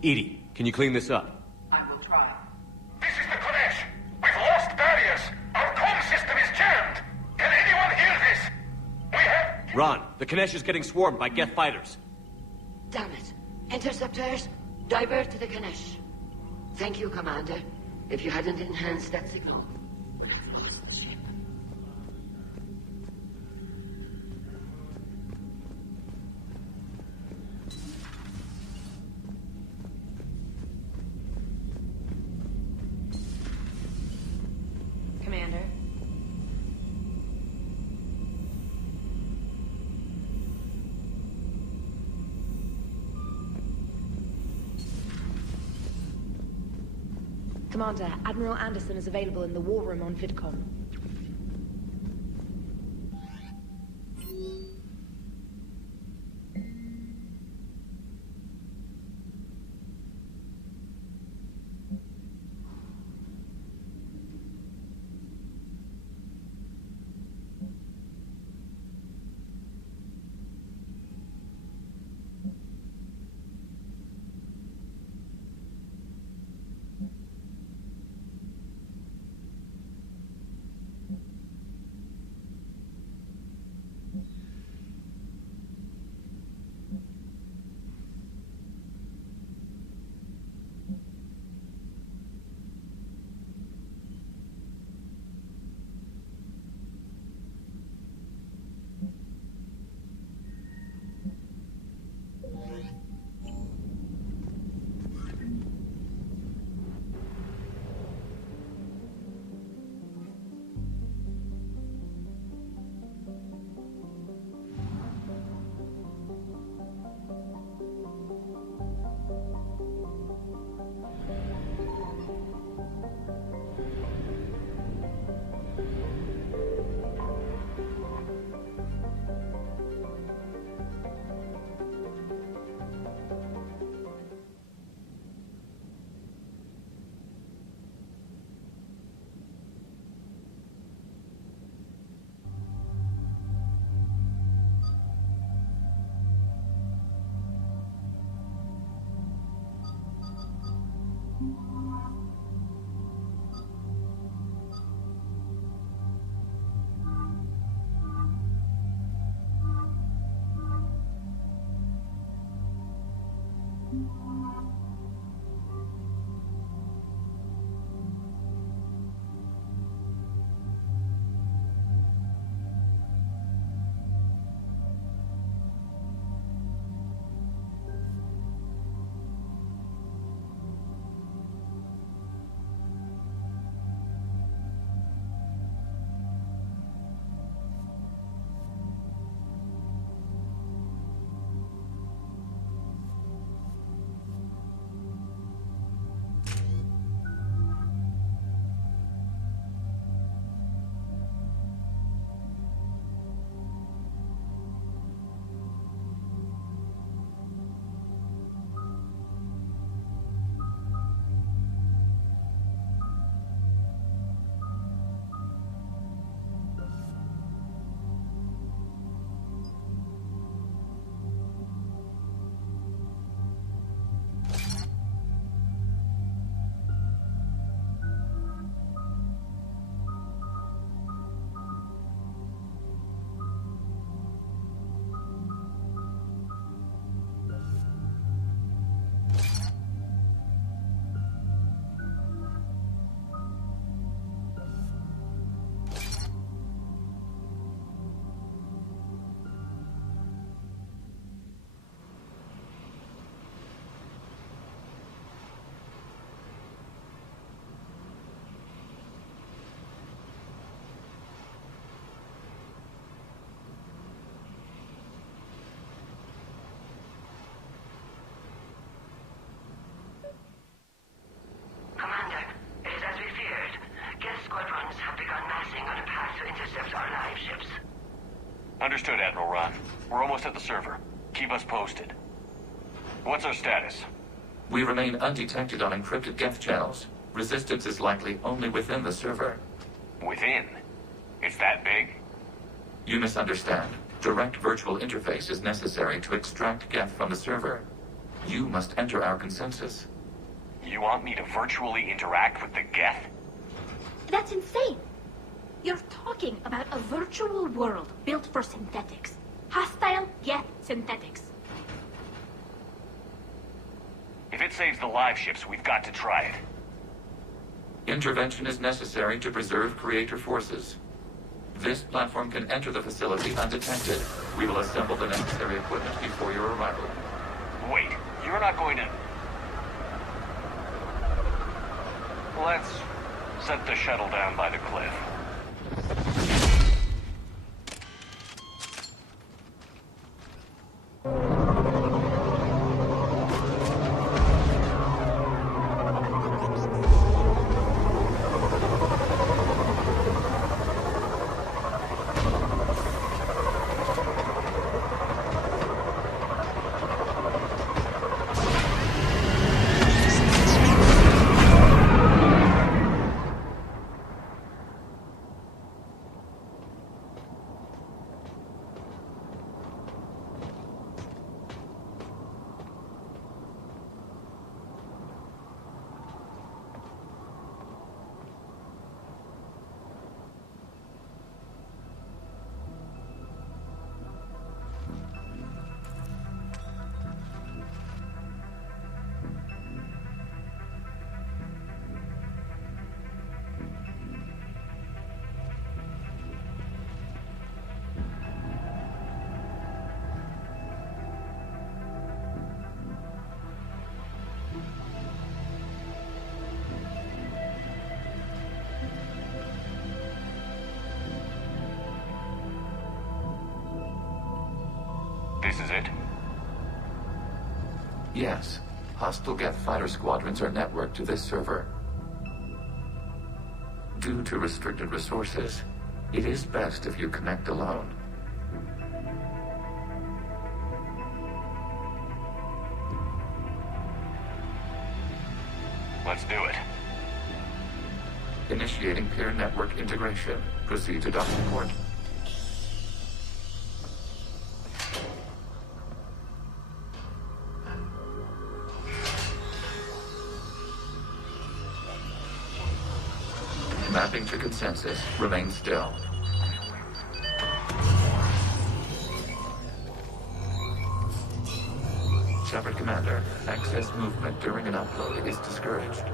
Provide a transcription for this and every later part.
Edie, can you clean this up? I will try. This is the Kodesh. We've lost barriers. Our comm system is jammed. Can anyone hear this? We have... Ron, the Kanesh is getting swarmed by Geth fighters. Damn it. Interceptors, divert to the Ganesh. Thank you, Commander. If you hadn't enhanced that signal, we'd have lost the ship. Commander. Commander, Admiral Anderson is available in the war room on VidCom. Understood, Admiral Ron. We're almost at the server. Keep us posted. What's our status? We remain undetected on encrypted Geth channels. Resistance is likely only within the server. Within? It's that big? You misunderstand. Direct virtual interface is necessary to extract Geth from the server. You must enter our consensus. You want me to virtually interact with the Geth? That's insane. You're talking about a virtual world built for synthetics. Hostile Geth synthetics. If it saves the live ships, we've got to try it. Intervention is necessary to preserve creator forces. This platform can enter the facility undetected. We will assemble the necessary equipment before your arrival. Wait, you're not going to... Let's set the shuttle down by the cliff. This is it? Yes. Hostile Geth fighter squadrons are networked to this server. Due to restricted resources, it is best if you connect alone. Let's do it. Initiating peer network integration. Proceed to docking port. Mapping to consensus. Remain still. Shepard Commander, excess movement during an upload is discouraged.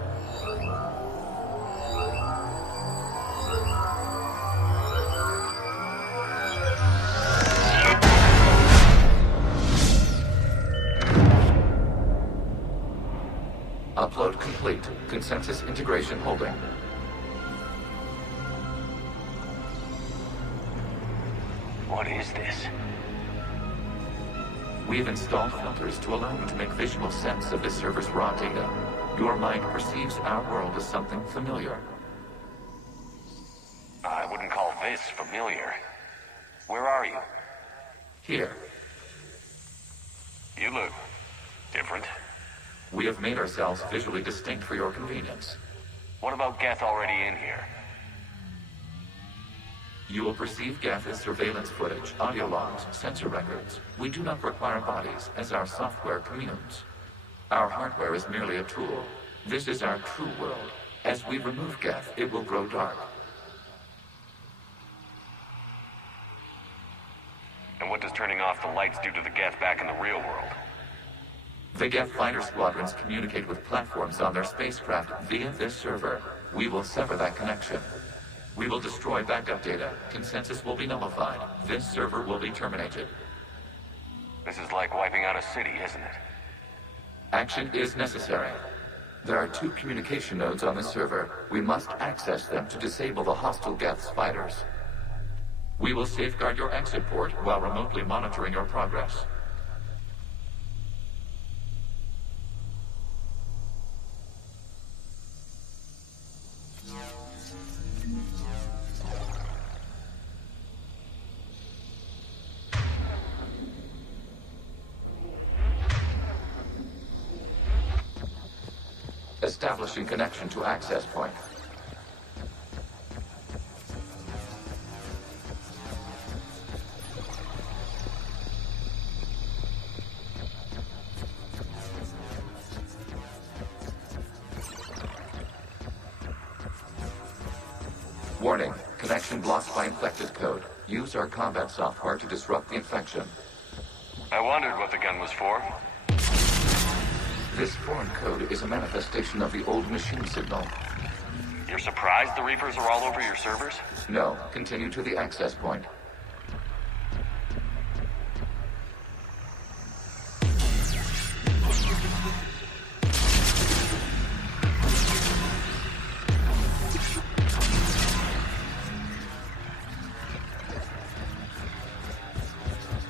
Upload complete. Consensus integration holding. What is this? We have installed filters to allow you to make visual sense of this server's raw data. Your mind perceives our world as something familiar. I wouldn't call this familiar. Where are you? Here, You look different. we have made ourselves visually distinct for your convenience. What about Geth already in here? You will perceive Geth as surveillance footage, audio logs, sensor records. We do not require bodies, as our software communes. Our hardware is merely a tool. This is our true world. As we remove Geth, it will grow dark. And what does turning off the lights do to the Geth back in the real world? The Geth fighter squadrons communicate with platforms on their spacecraft via this server. We will sever that connection. We will destroy backup data. Consensus will be nullified. This server will be terminated. This is like wiping out a city, isn't it? Action is necessary. There are 2 communication nodes on the server. We must access them to disable the hostile Geth's fighters. We will safeguard your exit port while remotely monitoring your progress. Establishing connection to access point. Connection blocked by infected code. Use our combat software to disrupt the infection. I wondered what the gun was for. This foreign code is a manifestation of the old machine signal. You're surprised the Reapers are all over your servers? No, continue to the access point.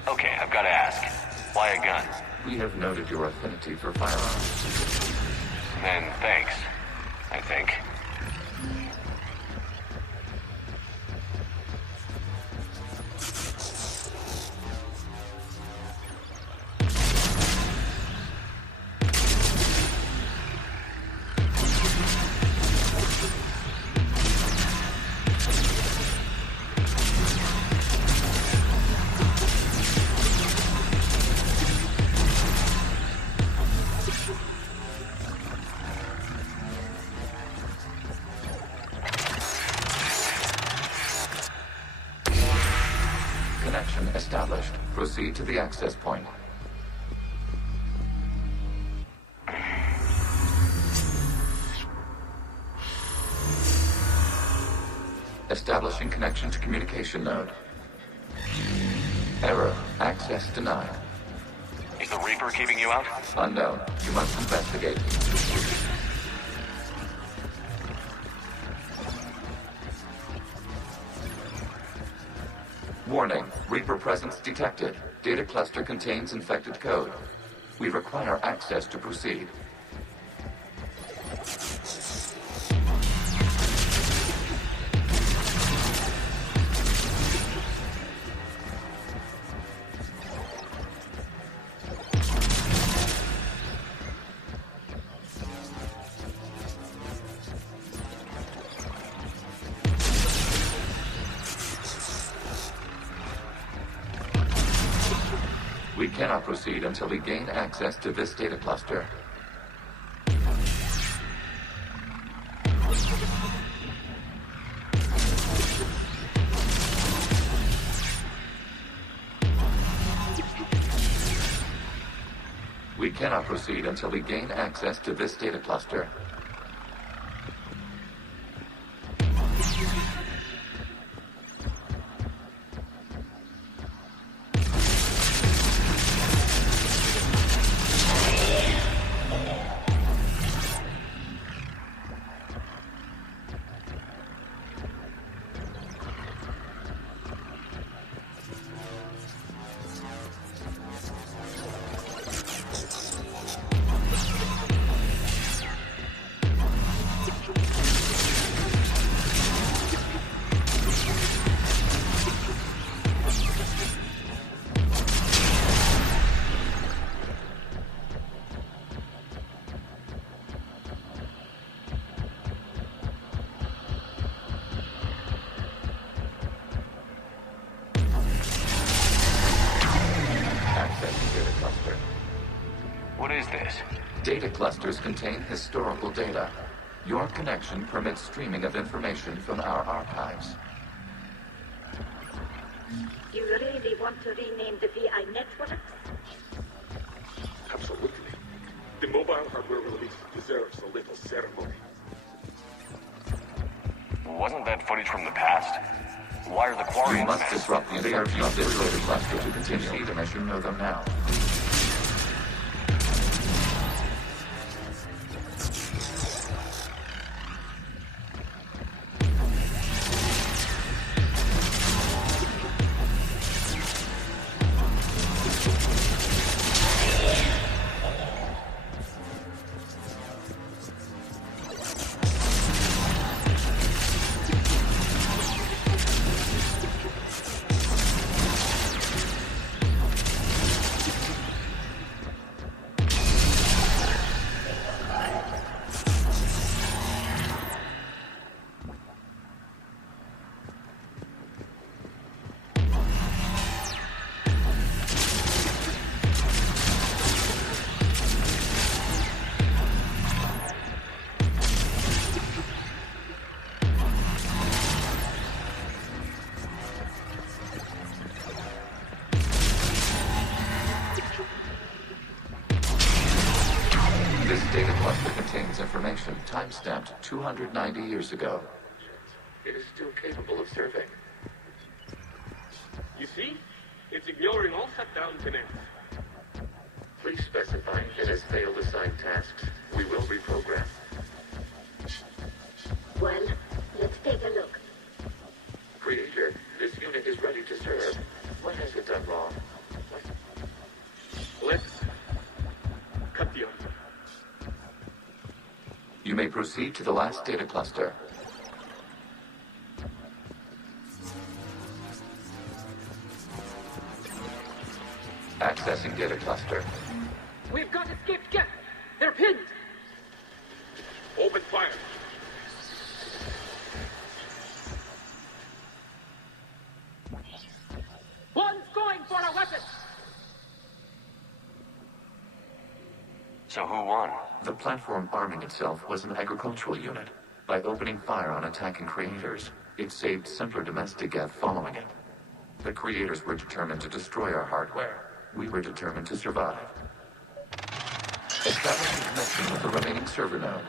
Okay, I've got to ask. Why a gun? We have noted your affinity for firearms. Then thanks, I think. Connection established. Proceed to the access point. Establishing connection to communication node. Error. Access denied. Is the Reaper keeping you out? Unknown. You must investigate. Warning. Reaper presence detected. Data cluster contains infected code. We require access to proceed. We cannot proceed until we gain access to this data cluster. We cannot proceed until we gain access to this data cluster. What is this? Data clusters contain historical data. Your connection permits streaming of information from our archives. You really want to rename the VI network? Absolutely. The mobile hardware release deserves a little ceremony. Wasn't that footage from the past? Why are the quarries... You must disrupt the entirety of this data cluster to continue. See them as you know them now. cluster contains information time-stamped 290 years ago. It is still capable of serving. You see? It's ignoring all shutdown connects. Please specify it has failed assigned tasks. We will reprogram. Well, let's take a look. Creator, this unit is ready to serve. What has it done wrong? Let's cut the arm. You may proceed to the last data cluster. Accessing data cluster. We've got escaped Geth. They're pinned. Open fire. One's going for a weapon. So who won? The platform arming itself was an agricultural unit. By opening fire on attacking creators, it saved simpler domestic Geth following it. The creators were determined to destroy our hardware. We were determined to survive. Establishing connection with the remaining server node.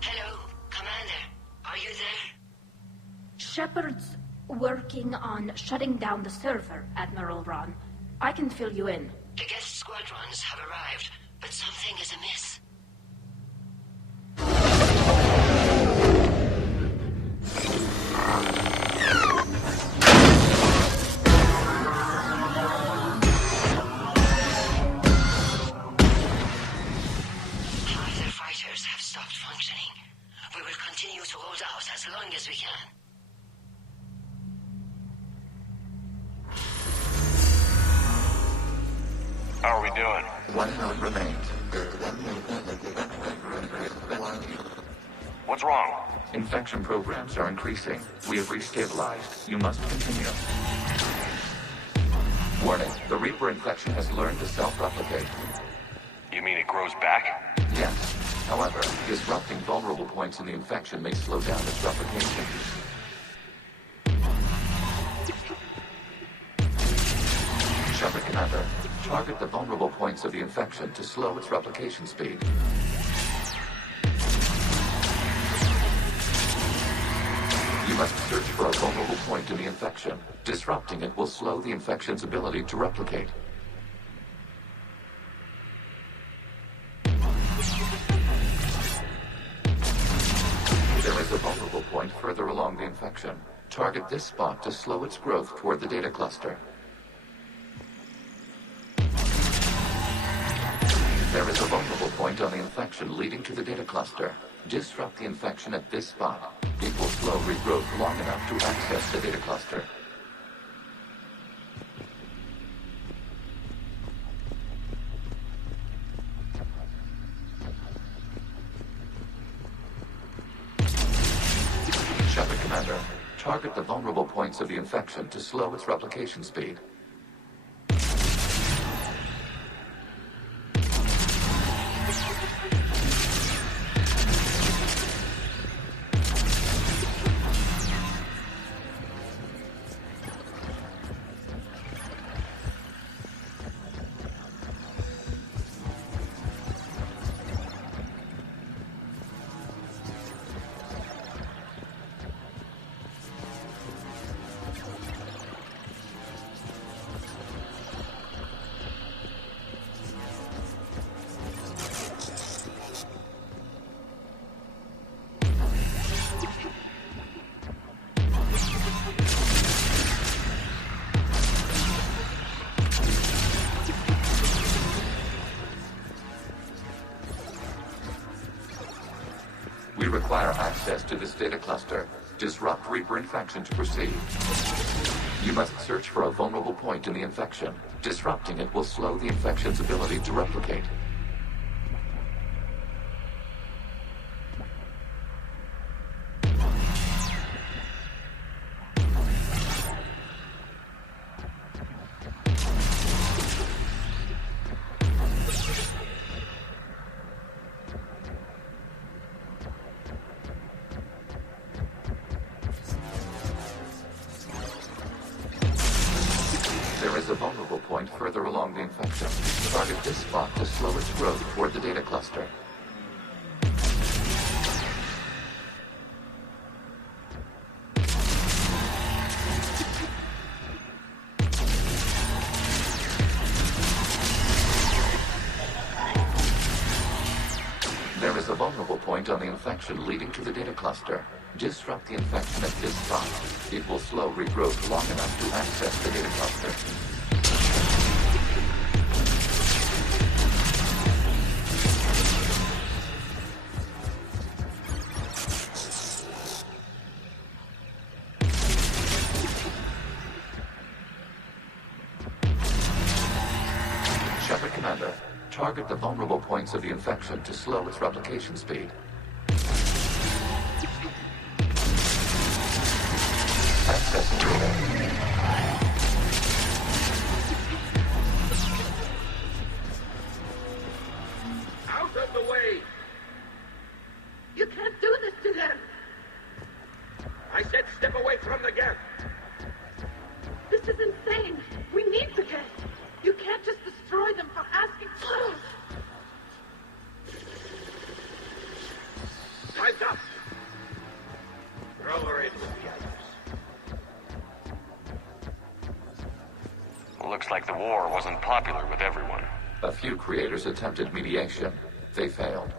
Hello, Commander. Are you there? Shepard's working on shutting down the server, Admiral Ron. I can fill you in. The guest squadrons have arrived, but something is amiss. Half their fighters have stopped functioning. We will continue to hold out as long as we can. How are we doing? One node remains. What's wrong? Infection programs are increasing. We have restabilized. You must continue. Warning, the Reaper infection has learned to self-replicate. You mean it grows back? Yes. However, disrupting vulnerable points in the infection may slow down its replication. Shepard Commander, target the vulnerable points of the infection to slow its replication speed. You must search for a vulnerable point in the infection. Disrupting it will slow the infection's ability to replicate. There is a vulnerable point further along the infection. Target this spot to slow its growth toward the data cluster. There is a vulnerable point on the infection leading to the data cluster. Disrupt the infection at this spot. It will slow regrowth long enough to access the data cluster. Shepard Commander, target the vulnerable points of the infection to slow its replication speed. We require access to this data cluster. Disrupt Reaper infection to proceed. You must search for a vulnerable point in the infection. Disrupting it will slow the infection's ability to replicate. this spot to slow its growth toward the data cluster. There is a vulnerable point on the infection leading to the data cluster. Disrupt the infection at this spot. It will slow regrowth long enough to access the data cluster. Shepard Commander, target the vulnerable points of the infection to slow its replication speed. Accessing data. Out of the way! You can't do this to them! I said step away from the gap! This is insane! We need the gas! You can't just destroy them for asking for it! Time's up! Throw her in with the others. Looks like the war wasn't popular with everyone. A few creators attempted mediation. They failed.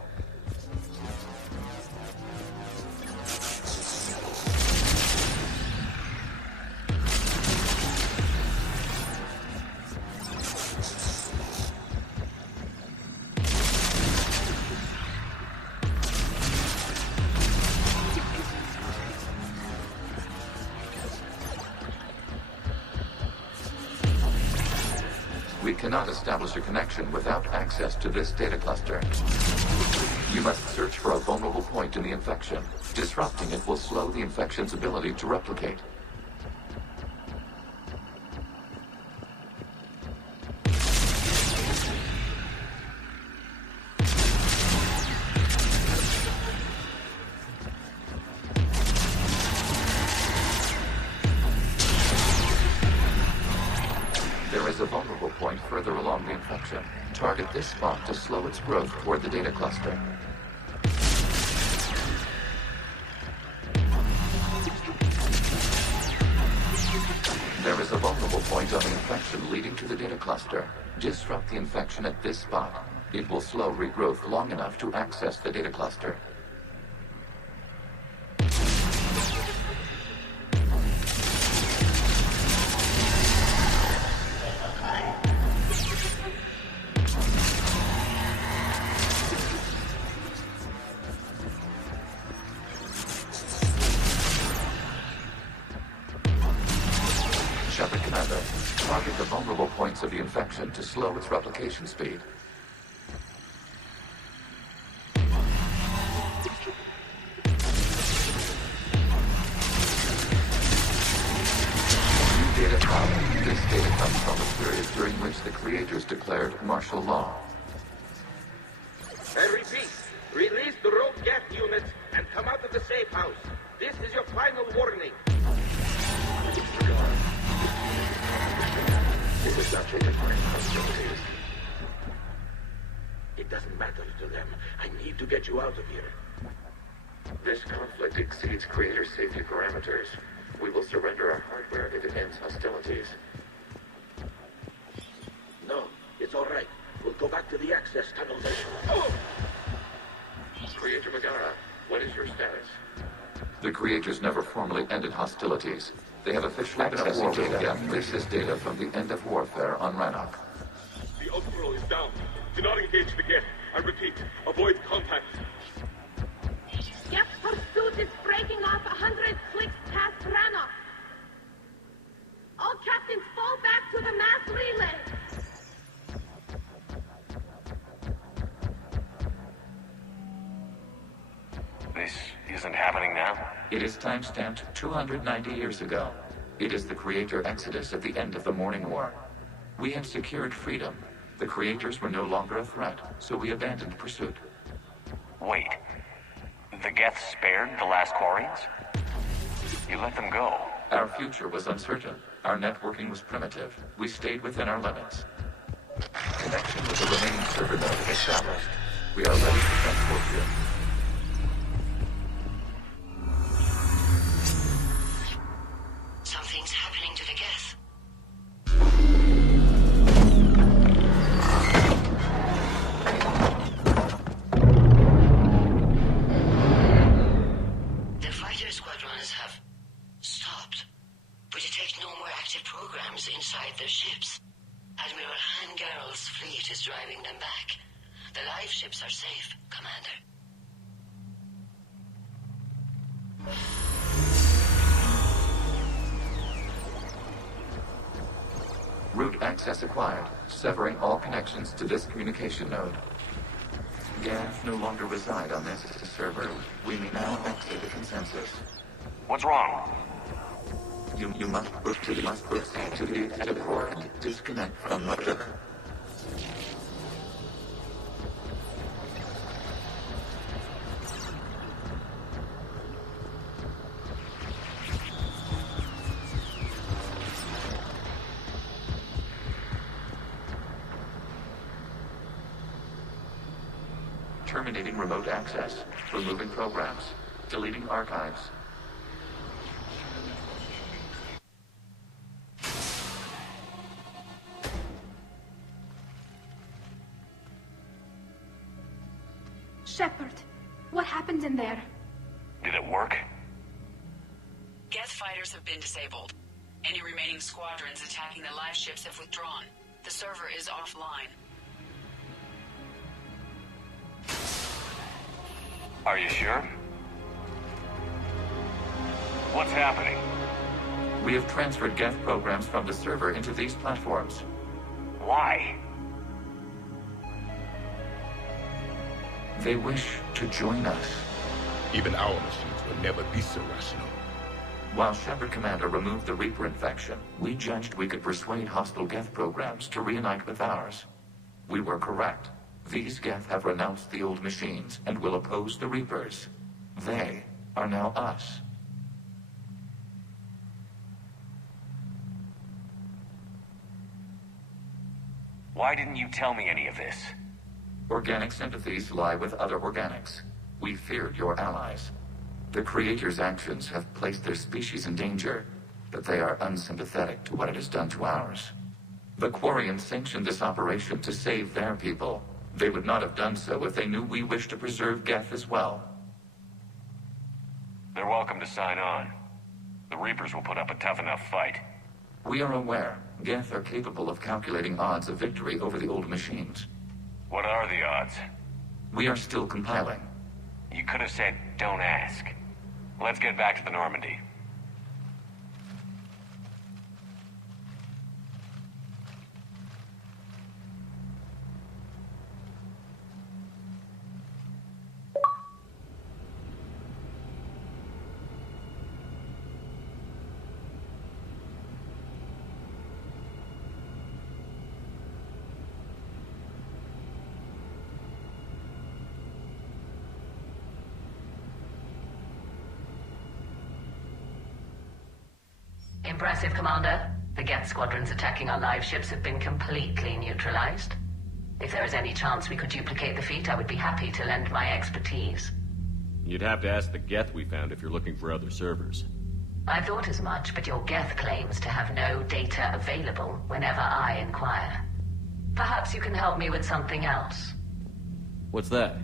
We cannot establish a connection without access to this data cluster. You must search for a vulnerable point in the infection. Disrupting it will slow the infection's ability to replicate. There is a vulnerable point further along the infection. Target this spot to slow its growth toward the data cluster. There is a vulnerable point on the infection leading to the data cluster. Disrupt the infection at this spot. It will slow regrowth long enough to access the data cluster. Shepard Commander, target the vulnerable points of the infection to slow its replication speed. New data found. This data comes from a period during which the creators declared martial law. I repeat, release the rogue gas units and come out of the safe house. This is your final warning. This is not triggering hostilities. It doesn't matter to them. I need to get you out of here. This conflict exceeds creator safety parameters. We will surrender our hardware if it ends hostilities. No, it's all right. We'll go back to the access tunnels. Oh! Creator Megara, what is your status? The creators never formally ended hostilities. They have officially accessing data. This is data from the end of warfare on Rannoch. The Outro is down. Do not engage the gap. I repeat, avoid contact. Gap pursuit is breaking off 100 clicks past Rannoch. All captains fall back to the mass relay. This isn't happening now? It is timestamped 290 years ago. It is the creator exodus at the end of the Morning War. We had secured freedom. The creators were no longer a threat, so we abandoned pursuit. Wait. The Geth spared the last Quarians? You let them go. Our future was uncertain. Our networking was primitive. We stayed within our limits. Connection with the We are ready to transport you. Something's happening to the Geth. The fighter squadrons have stopped, but detect no more active programs inside their ships. Admiral Hangarl's fleet is driving them back. The live ships are safe, Commander. Route access acquired, severing all connections to this communication node. Geth no longer reside on this server. We may now exit the consensus. What's wrong? You must proceed to the exit port and disconnect from the server. Terminating remote access. Removing programs. Deleting archives. Shepard, what happened in there? Did it work? Geth fighters have been disabled. Any remaining squadrons attacking the live ships have withdrawn. The server is offline. Are you sure? What's happening? We have transferred Geth programs from the server into these platforms. Why? They wish to join us. Even our machines will never be so rational. While Shepard Commander removed the Reaper infection, we judged we could persuade hostile Geth programs to reunite with ours. We were correct. These Geth have renounced the old machines and will oppose the Reapers. They are now us. Why didn't you tell me any of this? Organic sympathies lie with other organics. We feared your allies. The Creator's actions have placed their species in danger, but they are unsympathetic to what it has done to ours. The Quarians sanctioned this operation to save their people. They would not have done so if they knew we wished to preserve Geth as well. They're welcome to sign on. The Reapers will put up a tough enough fight. We are aware Geth are capable of calculating odds of victory over the old machines. What are the odds? We are still compiling. You could have said, don't ask. Let's get back to the Normandy. Impressive, Commander. The Geth squadrons attacking our live ships have been completely neutralized. If there is any chance we could duplicate the feat, I would be happy to lend my expertise. You'd have to ask the Geth we found if you're looking for other servers. I thought as much, but your Geth claims to have no data available whenever I inquire. Perhaps you can help me with something else. What's that?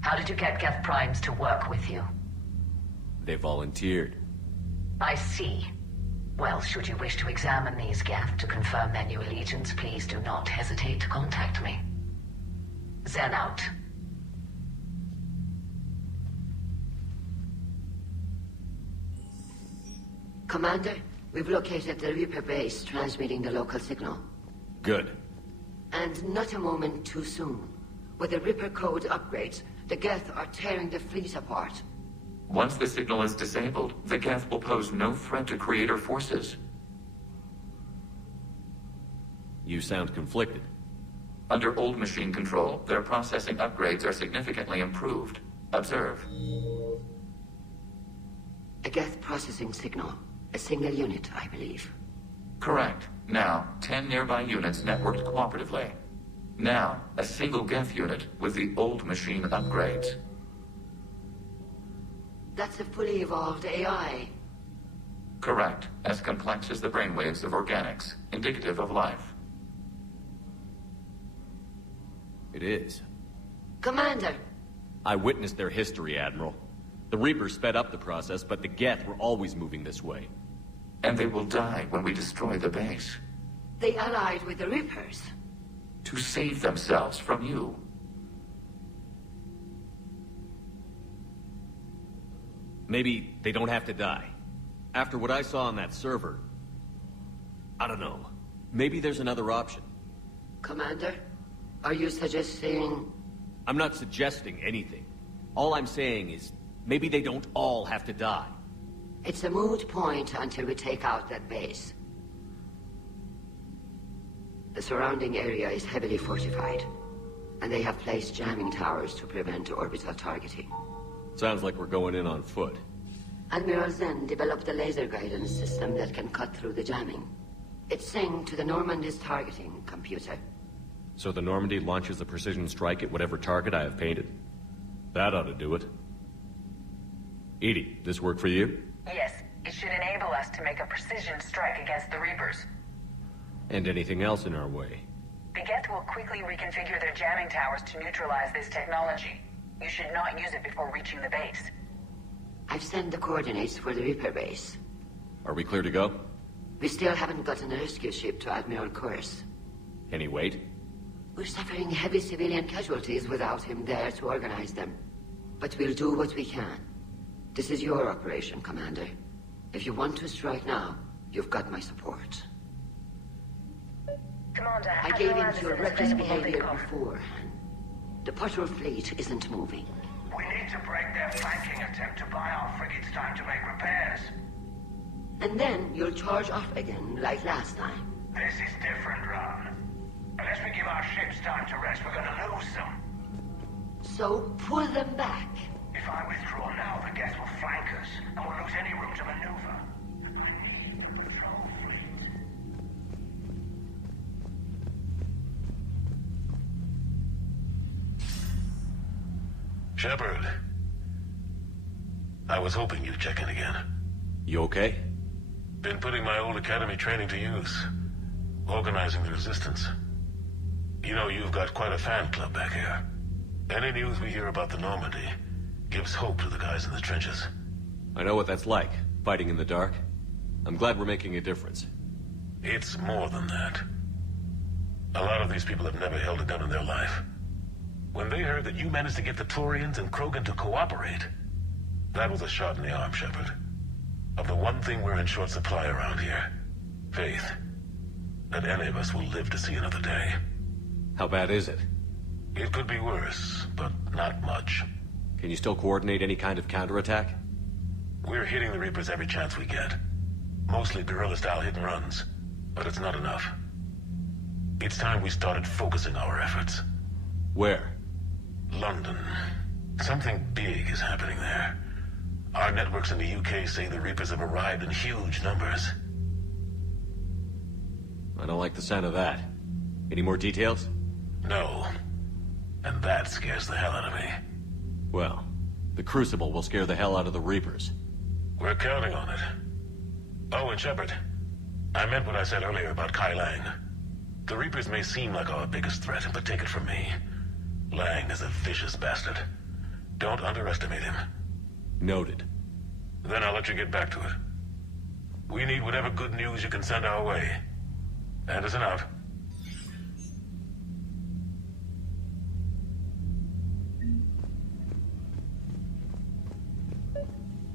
How did you get Geth primes to work with you? They volunteered. I see. Well, should you wish to examine these Geth to confirm their new allegiance, please do not hesitate to contact me. Zen out. Commander, we've located the Reaper base transmitting the local signal. Good. And not a moment too soon. With the Reaper code upgrades, the Geth are tearing the fleet apart. Once the signal is disabled, the Geth will pose no threat to Creator forces. You sound conflicted. Under old machine control, their processing upgrades are significantly improved. Observe. A Geth processing signal. A single unit, I believe. Correct. Now, 10 nearby units networked cooperatively. Now, a single Geth unit with the old machine upgrades. That's a fully evolved AI. Correct. As complex as the brainwaves of organics, indicative of life. It is. Commander! I witnessed their history, Admiral. The Reapers sped up the process, but the Geth were always moving this way. And they will die when we destroy the base. They allied with the Reapers. To save themselves from you. Maybe they don't have to die. After what I saw on that server, I don't know. Maybe there's another option. Commander, are you suggesting... I'm not suggesting anything. All I'm saying is, maybe they don't all have to die. It's a moot point until we take out that base. The surrounding area is heavily fortified, and they have placed jamming towers to prevent orbital targeting. Sounds like we're going in on foot. Admiral Zen developed a laser guidance system that can cut through the jamming. It's synced to the Normandy's targeting computer. So the Normandy launches a precision strike at whatever target I have painted? That ought to do it. Edie, this work for you? Yes, it should enable us to make a precision strike against the Reapers. And anything else in our way? The Geth will quickly reconfigure their jamming towers to neutralize this technology. You should not use it before reaching the base. I've sent the coordinates for the Reaper base. Are we clear to go? We still haven't gotten a rescue ship to Admiral Kurz. Can he wait? We're suffering heavy civilian casualties without him there to organize them. But we'll do what we can. This is your operation, Commander. If you want to strike now, you've got my support. Commander, I gave in to your reckless behavior before. The patrol fleet isn't moving. We need to break their flanking attempt to buy our frigates time to make repairs. And then you'll charge off again, like last time. This is different, Ron. Unless we give our ships time to rest, we're gonna lose them. So, pull them back. If I withdraw now, the Geth will flank us, and we'll lose any room to maneuver. I need the patrol fleet. Shepard. I was hoping you'd check in again. You okay? Been putting my old academy training to use. Organizing the resistance. You know, you've got quite a fan club back here. Any news we hear about the Normandy gives hope to the guys in the trenches. I know what that's like, fighting in the dark. I'm glad we're making a difference. It's more than that. A lot of these people have never held a gun in their life. When they heard that you managed to get the Turians and Krogan to cooperate, that was a shot in the arm, Shepard. Of the one thing we're in short supply around here, faith. That any of us will live to see another day. How bad is it? It could be worse, but not much. Can you still coordinate any kind of counterattack? We're hitting the Reapers every chance we get. Mostly guerrilla-style hit-and-runs, but it's not enough. It's time we started focusing our efforts. Where? London. Something big is happening there. Our networks in the UK say the Reapers have arrived in huge numbers. I don't like the sound of that. Any more details? No. And that scares the hell out of me. Well, the Crucible will scare the hell out of the Reapers. We're counting on it. Oh, and Shepard, I meant what I said earlier about Kai Lang. The Reapers may seem like our biggest threat, but take it from me. Lang is a vicious bastard. Don't underestimate him. Noted. Then I'll let you get back to it. We need whatever good news you can send our way. Anderson out.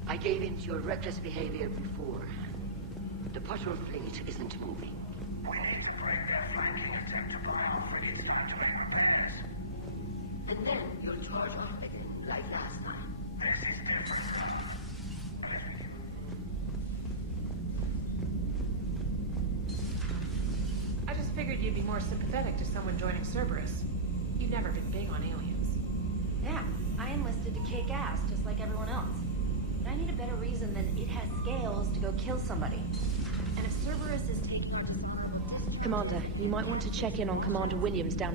I gave in to your reckless behavior before. The patrol fleet isn't moving. We need to break their flanking attempt to buy our frigates time to make repairs. And then you'll charge off again, like last time. This is different. I just figured you'd be more sympathetic to someone joining Cerberus. You've never been big on aliens. Yeah, I enlisted to kick ass, just like everyone else. But I need a better reason than it has scales to go kill somebody. And if Cerberus is taking... Commander, you might want to check in on Commander Williams down